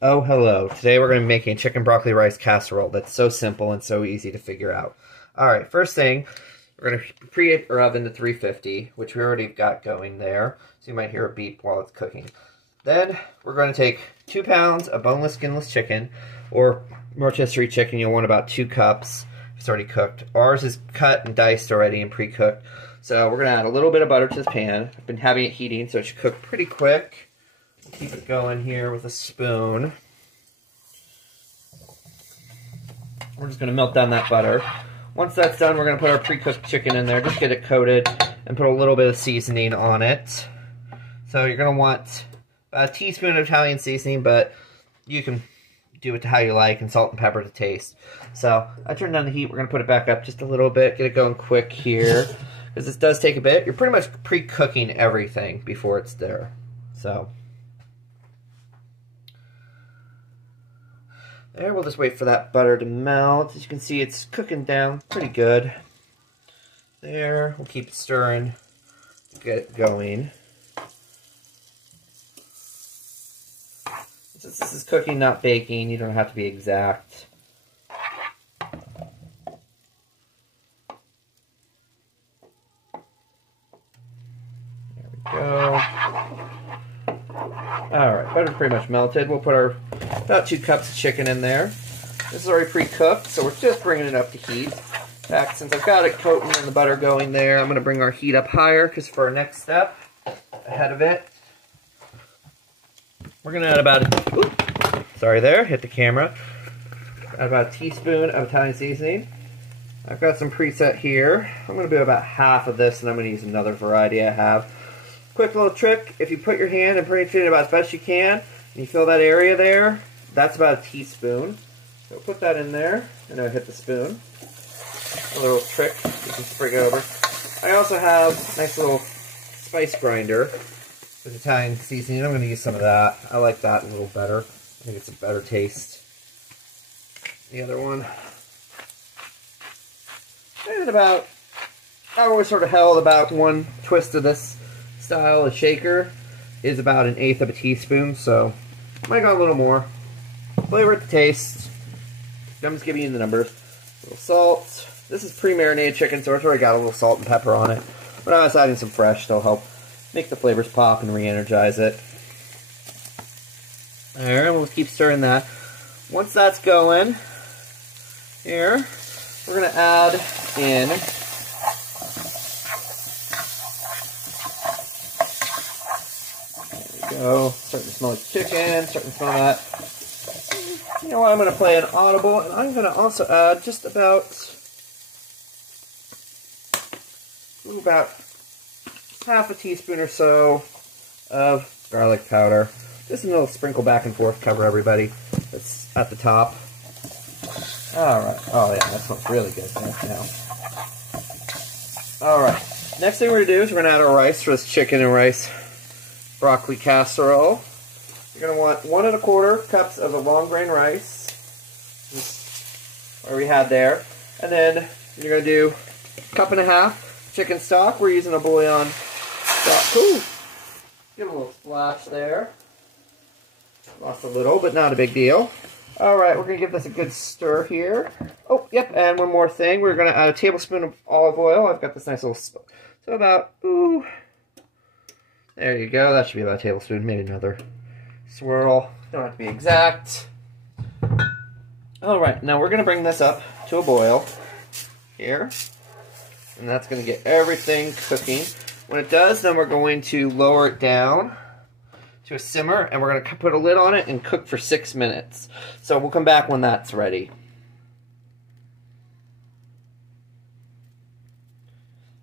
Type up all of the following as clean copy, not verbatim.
Oh, hello. Today we're going to be making a chicken broccoli rice casserole that's so simple and so easy to figure out. Alright, first thing, we're going to preheat our oven to 350, which we already got going there, so you might hear a beep while it's cooking. Then we're going to take 2 pounds of boneless, skinless chicken, or rotisserie chicken. You'll want about 2 cups. It's already cooked. Ours is cut and diced already and pre-cooked. So we're going to add a little bit of butter to this pan. I've been having it heating, so it should cook pretty quick. Keep it going here with a spoon. We're just going to melt down that butter. Once that's done, we're going to put our pre-cooked chicken in there. Just get it coated and put a little bit of seasoning on it. So you're going to want about a teaspoon of Italian seasoning, but you can do it to how you like, and salt and pepper to taste. So I turned down the heat. We're going to put it back up just a little bit. Get it going quick here, because this does take a bit. You're pretty much pre-cooking everything before it's there. So there, we'll just wait for that butter to melt. As you can see, it's cooking down pretty good. There, we'll keep stirring to get it going. Since this is cooking, not baking, you don't have to be exact. There we go. Alright, butter's pretty much melted. We'll put our about 2 cups of chicken in there. This is already pre-cooked, so we're just bringing it up to heat. In fact, since I've got it coating and the butter going there, I'm going to bring our heat up higher, because for our next step, ahead of it, we're going to add about, sorry there, hit the camera. Add about a teaspoon of Italian seasoning. I've got some preset here. I'm going to do about half of this, and I'm going to use another variety I have. Quick little trick, if you put your hand and pretty it about as best you can, and you fill that area there, that's about a teaspoon. So put that in there, and I'll hit the spoon. A little trick, you can sprig it over. I also have a nice little spice grinder with Italian seasoning. I'm going to use some of that. I like that a little better. I think it's a better taste. The other one. And about, I've always sort of held about 1 twist of this style. A shaker is about 1/8 of a teaspoon, so I might go a little more. Flavor it to taste. I'm just giving you the numbers. A little salt. This is pre-marinated chicken, so it's already got a little salt and pepper on it. But I was adding some fresh to help make the flavors pop and re-energize it. There, we'll keep stirring that. Once that's going, here, we're going to add in starting to smell like chicken, starting to smell that. You know what, I'm going to play an audible, and I'm going to also add just about half a teaspoon or so of garlic powder. Just a little sprinkle back and forth, cover everybody that's at the top. Alright, oh yeah, that smells really good now. Alright, next thing we're going to do is we're going to add our rice for this chicken and rice broccoli casserole. You're going to want 1 1/4 cups of the long grain rice, what we had there, and then you're going to do 1.5 cups chicken stock. We're using a bouillon stock. Ooh, give it a little splash there. Lost a little, but not a big deal. Alright, we're going to give this a good stir here. Oh, yep, and one more thing. We're going to add a tablespoon of olive oil. I've got this nice little, so about, there you go. That should be about a tablespoon, maybe another swirl. Don't have to be exact. Alright, now we're going to bring this up to a boil here. And that's going to get everything cooking. When it does, then we're going to lower it down to a simmer, and we're going to put a lid on it and cook for 6 minutes. So we'll come back when that's ready.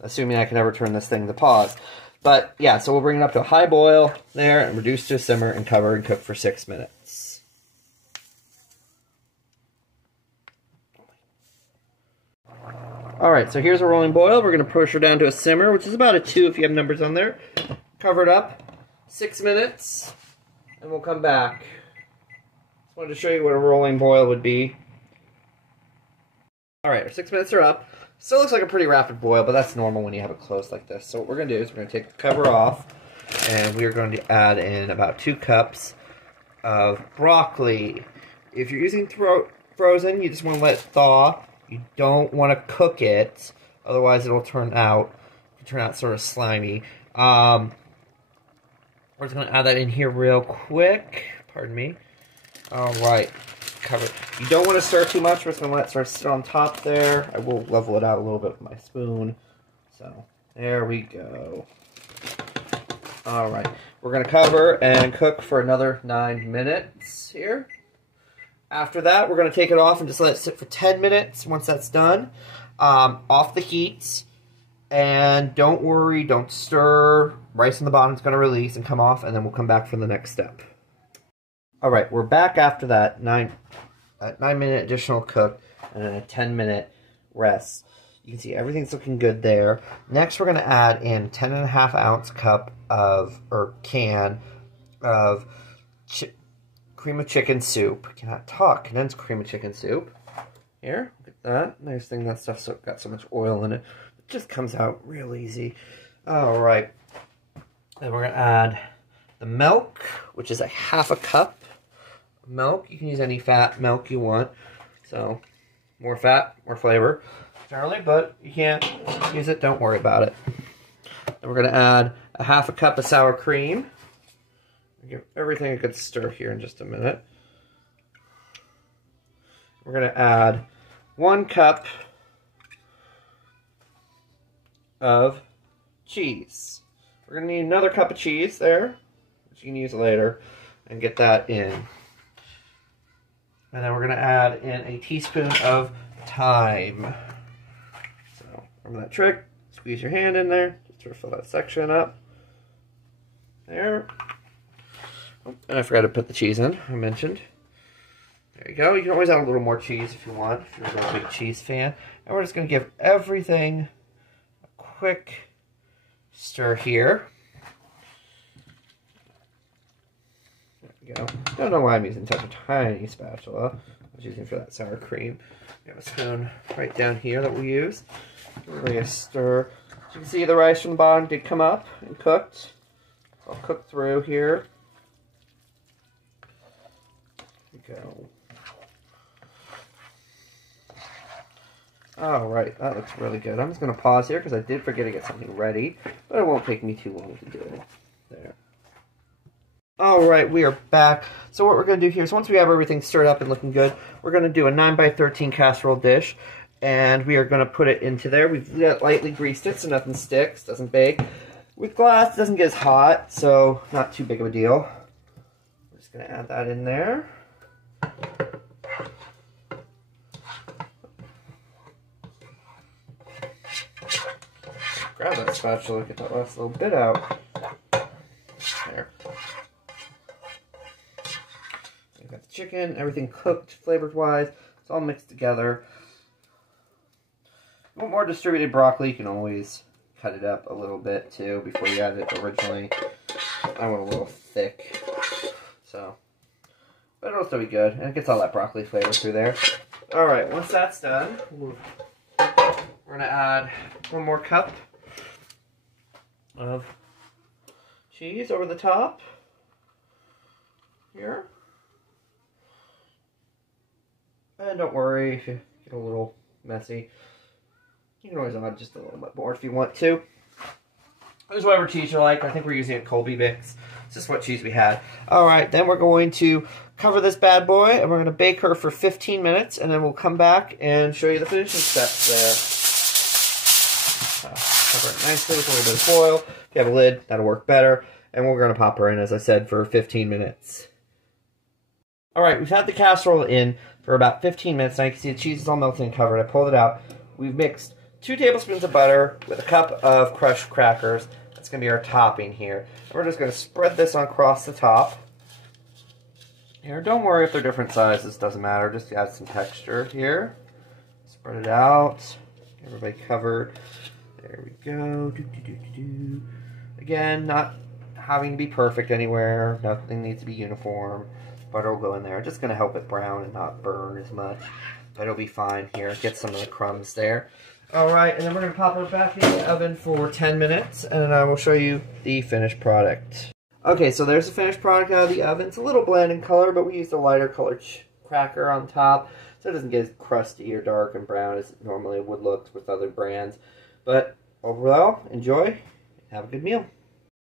Assuming I can ever turn this thing to pause. But yeah, so we'll bring it up to a high boil there and reduce to a simmer and cover and cook for 6 minutes. Alright, so here's a rolling boil. We're going to push her down to a simmer, which is about a 2 if you have numbers on there. Cover it up 6 minutes, and we'll come back. Just wanted to show you what a rolling boil would be. Alright, our 6 minutes are up. Still looks like a pretty rapid boil, but that's normal when you have it closed like this. So what we're going to do is we're going to take the cover off, and we are going to add in about 2 cups of broccoli. If you're using frozen, you just want to let it thaw. You don't want to cook it, otherwise it'll turn out sort of slimy. We're just going to add that in here real quick. Pardon me. Alright, cover it. You don't want to stir too much. We're just going to let it sort of sit on top there. I will level it out a little bit with my spoon. So, there we go. Alright, we're going to cover and cook for another 9 minutes here. After that, we're going to take it off and just let it sit for 10 minutes. Once that's done, off the heat. And don't worry, don't stir. Rice on the bottom is going to release and come off, and then we'll come back for the next step. Alright, we're back after that 9-minute additional cook and then a 10-minute rest. You can see everything's looking good there. Next, we're going to add in 10.5 ounce cup of, or can of cream of chicken soup. I cannot talk. Condensed cream of chicken soup. Here, look at that. Nice thing that stuff's got so much oil in it. It just comes out real easy. Alright. Then we're going to add the milk, which is a 1/2 cup of milk. You can use any fat milk you want. So, more fat, more flavor. Generally, but you can't use it, don't worry about it. Then we're going to add a 1/2 cup of sour cream. Give everything a good stir here in just a minute. We're going to add 1 cup of cheese. We're going to need another cup of cheese there, which you can use later, and get that in. And then we're going to add in a teaspoon of thyme. So, remember that trick? Squeeze your hand in there, just to fill that section up. There. Oh, and I forgot to put the cheese in, I mentioned. There you go. You can always add a little more cheese if you want, if you're a big cheese fan. And we're just going to give everything a quick stir here. There we go. Don't know why I'm using such a tiny spatula. I was using for that sour cream. We have a spoon right down here that we'll use. Really a stir. As you can see, the rice from the bottom did come up and cooked. I'll cook through here. There we go. Alright, that looks really good. I'm just going to pause here because I did forget to get something ready, but it won't take me too long to do. There. Alright, we are back. So what we're going to do here is once we have everything stirred up and looking good, we're going to do a 9x13 casserole dish, and we are going to put it into there. We've lightly greased it so nothing sticks, doesn't bake. With glass, it doesn't get as hot, so not too big of a deal. We're just going to add that in there. Grab that spatula, get that last little bit out. There. We've got the chicken, everything cooked, flavors-wise. It's all mixed together. If you want more distributed broccoli, you can always cut it up a little bit, too, before you add it originally. I want a little thick, so. But it'll still be good, and it gets all that broccoli flavor through there. Alright, once that's done, we're going to add 1 more cup of cheese over the top here. And don't worry if you get a little messy. You can always add just a little bit more if you want to. Use whatever cheese you like. I think we're using a Colby mix. It's just what cheese we had. Alright, then we're going to cover this bad boy and we're going to bake her for 15 minutes and then we'll come back and show you the finishing steps there. Cover it nicely with a little bit of foil. If you have a lid, that'll work better. And we're going to pop her in, as I said, for 15 minutes. Alright, we've had the casserole in for about 15 minutes. Now you can see the cheese is all melted and covered. I pulled it out. We've mixed 2 tablespoons of butter with a cup of crushed crackers. That's going to be our topping here. And we're just going to spread this on across the top. Here, don't worry if they're different sizes. Doesn't matter. Just add some texture here. Spread it out. Everybody covered. There we go. Again, not having to be perfect anywhere. Nothing needs to be uniform. Butter will go in there. Just going to help it brown and not burn as much. But it'll be fine here. Get some of the crumbs there. Alright, and then we're going to pop it back in the oven for 10 minutes. And then I will show you the finished product. Okay, so there's the finished product out of the oven. It's a little bland in color, but we used a lighter colored cracker on top, so it doesn't get as crusty or dark and brown as it normally would look with other brands. But overall, enjoy. Have a good meal.